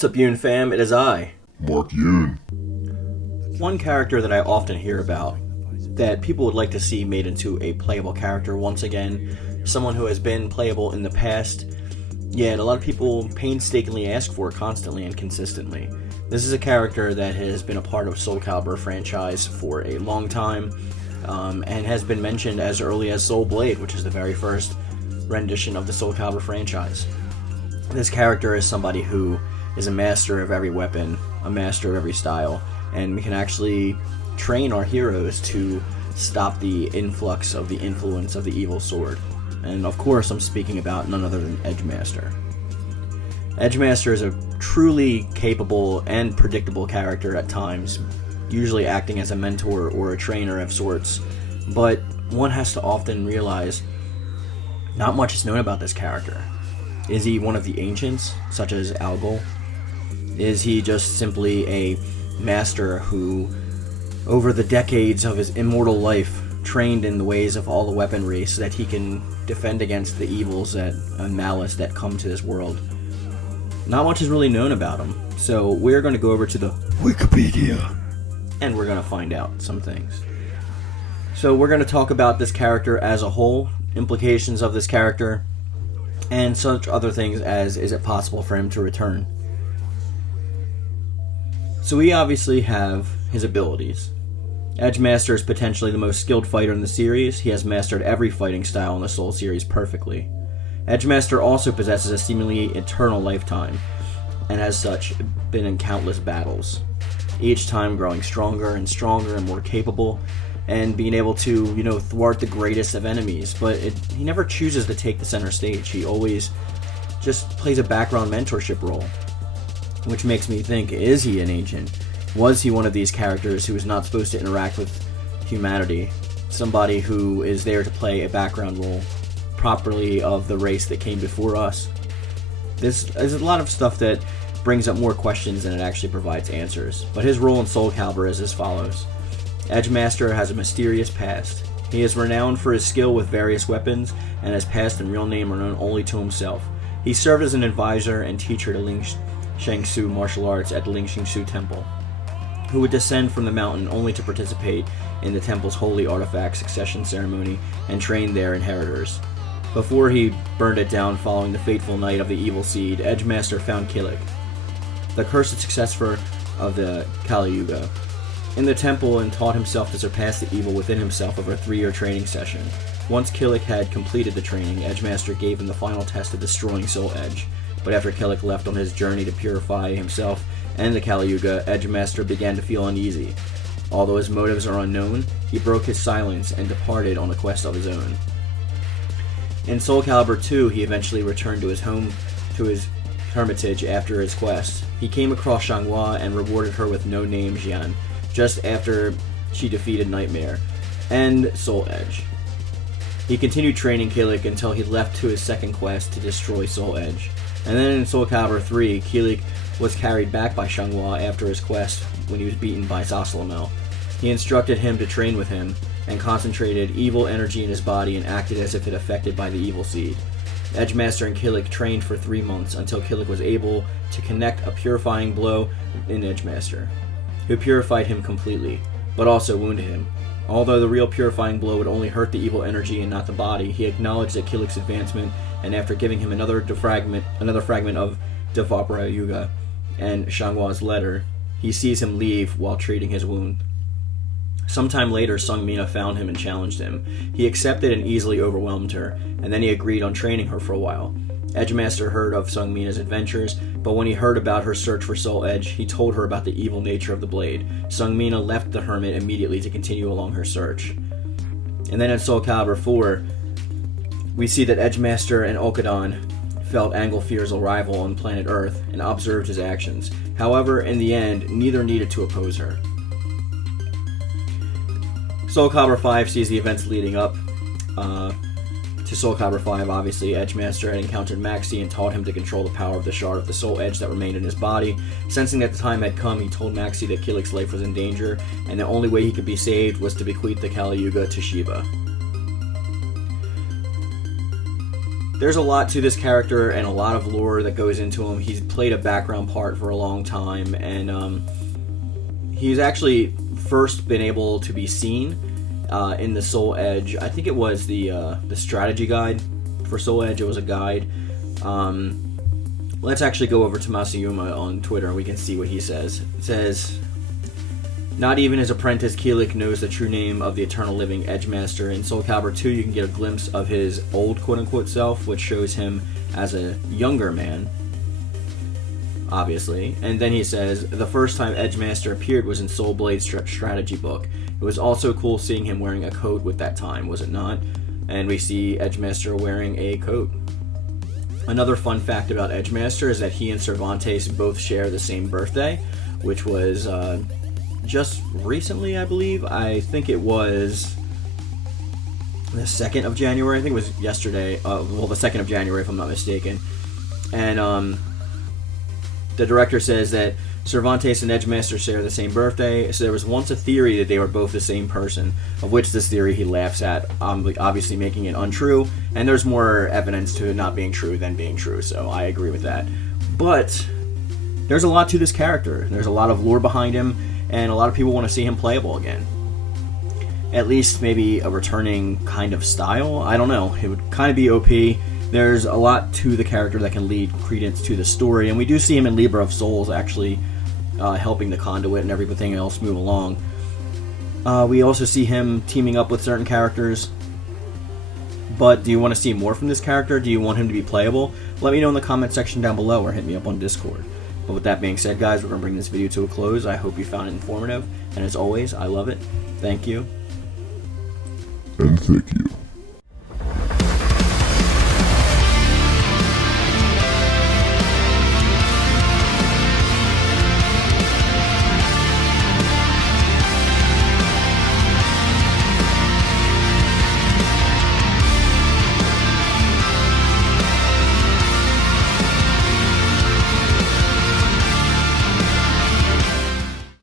What's up, Yoon-Fam? It is I, Mark Yoon. One character that I often hear about that people would like to see made into a playable character once again, someone who has been playable in the past, yet a lot of people painstakingly ask for constantly and consistently. This is a character that has been a part of Soul Calibur franchise for a long time, and has been mentioned as early as Soul Blade, which is the very first rendition of the Soul Calibur franchise. This character is somebody who is a master of every weapon, a master of every style, and we can actually train our heroes to stop the influx of the influence of the evil sword. And of course I'm speaking about none other than Edgemaster. Edgemaster is a truly capable and predictable character at times, usually acting as a mentor or a trainer of sorts, but one has to often realize not much is known about this character. Is he one of the ancients, such as Algol? Is he just simply a master who, over the decades of his immortal life, trained in the ways of all the weaponry so that he can defend against the evils and malice that come to this world? Not much is really known about him, so we're going to go over to the Wikipedia, and we're going to find out some things. So we're going to talk about this character as a whole, implications of this character, and such other things as, is it possible for him to return? So we obviously have his abilities. Edgemaster is potentially the most skilled fighter in the series. He has mastered every fighting style in the Soul series perfectly. Edgemaster also possesses a seemingly eternal lifetime, and as such, been in countless battles, each time growing stronger and stronger and more capable, and being able to, thwart the greatest of enemies, but he never chooses to take the center stage. He always just plays a background mentorship role, which makes me think, is he an ancient? Was he one of these characters who is not supposed to interact with humanity? Somebody who is there to play a background role properly of the race that came before us? There's a lot of stuff that brings up more questions than it actually provides answers, but his role in Soul Calibur is as follows. Edgemaster has a mysterious past. He is renowned for his skill with various weapons, and his past and real name are known only to himself. He served as an advisor and teacher to Ling Shangsu martial arts at the Ling Shangsu Temple, who would descend from the mountain only to participate in the temple's holy artifact succession ceremony and train their inheritors. Before he burned it down following the fateful night of the evil seed, Edgemaster found Kilik, the cursed successor of the Kali Yuga, in the temple, and taught himself to surpass the evil within himself over a 3-year training session. Once Kilik had completed the training, Edgemaster gave him the final test of destroying Soul Edge. But after Kilik left on his journey to purify himself and the Kali Yuga, Edgemaster began to feel uneasy. Although his motives are unknown, he broke his silence and departed on a quest of his own. In Soul Calibur 2, he eventually returned to his hermitage after his quest. He came across Xianghua and rewarded her with no-name Xian, just after she defeated Nightmare and Soul Edge. He continued training Kilik until he left to his second quest to destroy Soul Edge. And then in Soul Calibur 3, Kilik was carried back by Xianghua after his quest when he was beaten by Zasalamel. He instructed him to train with him, and concentrated evil energy in his body and acted as if it affected by the evil seed. Edgemaster and Kilik trained for 3 months until Kilik was able to connect a purifying blow in Edgemaster, who purified him completely, but also wounded him. Although the real purifying blow would only hurt the evil energy and not the body, he acknowledged that Kilik's advancement, and after giving him another fragment of Devapara Yuga and Shanghua's letter, he sees him leave while treating his wound. Sometime later, Seung Mina found him and challenged him. He accepted and easily overwhelmed her, and then he agreed on training her for a while. Edgemaster heard of Seung Mina's adventures, but when he heard about her search for Soul Edge, he told her about the evil nature of the blade. Seung Mina left the hermit immediately to continue along her search. And then in Soul Calibur 4, we see that Edgemaster and Okadon felt Anglefear's arrival on planet Earth and observed his actions. However, in the end, neither needed to oppose her. Soul Calibur 5 sees the events leading up to Soul Calibur 5. Obviously, Edgemaster had encountered Maxi and taught him to control the power of the shard of the Soul Edge that remained in his body. Sensing that the time had come, he told Maxi that Kilik's life was in danger, and the only way he could be saved was to bequeath the Kali Yuga to Shiva. there's a lot to this character and a lot of lore that goes into him. He's played a background part for a long time, and he's actually first been able to be seen in the Soul Edge. I think it was the strategy guide for Soul Edge. It was a guide. Let's actually go over to Masayuma on Twitter and we can see what he says. It says, not even his apprentice Keelik knows the true name of the eternal living Edgemaster. In Soul Calibur 2, you can get a glimpse of his old quote-unquote self, which shows him as a younger man, obviously. And then he says, the first time Edgemaster appeared was in Soul Blade's strategy book. It was also cool seeing him wearing a coat with that time, was it not? And we see Edgemaster wearing a coat. Another fun fact about Edgemaster is that he and Cervantes both share the same birthday, which was just recently, I believe. I think it was the 2nd of January. I think it was yesterday. The 2nd of January, if I'm not mistaken. And the director says that Cervantes and Edgemaster share the same birthday, so there was once a theory that they were both the same person, of which this theory he laughs at, obviously making it untrue, and there's more evidence to it not being true than being true, so I agree with that. But there's a lot to this character. There's a lot of lore behind him, and a lot of people want to see him playable again. At least maybe a returning kind of style? I don't know. It would kind of be OP. There's a lot to the character that can lead credence to the story, and we do see him in Libra of Souls actually helping the Conduit and everything else move along. We also see him teaming up with certain characters, but do you want to see more from this character? Do you want him to be playable? Let me know in the comment section down below or hit me up on Discord. But with that being said, guys, we're going to bring this video to a close. I hope you found it informative, and as always, I love it. Thank you. And thank you.